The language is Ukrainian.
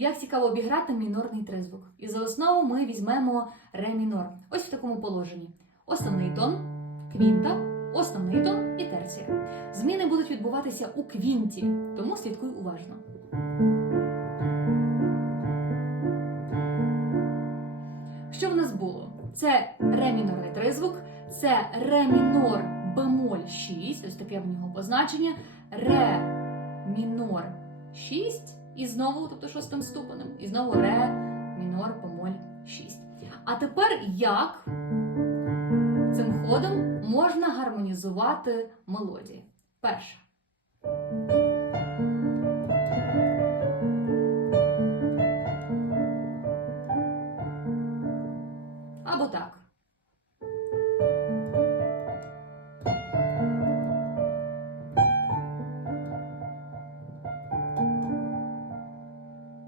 як цікаво обіграти мінорний тризвук. І за основу ми візьмемо ре мінор. Ось в такому положенні: основний тон, квінта, основний тон і терція. Зміни будуть відбуватися у квінті, тому слідкуй уважно. Що в нас було? Це ре мінорний тризвук, це ре мінор бемоль 6, ось таке в нього позначення, ре мінор 6, і знову, тобто шостим ступенем, і знову ре, мінор, помоль шість. А тепер як цим ходом можна гармонізувати мелодії? Перше. Або так.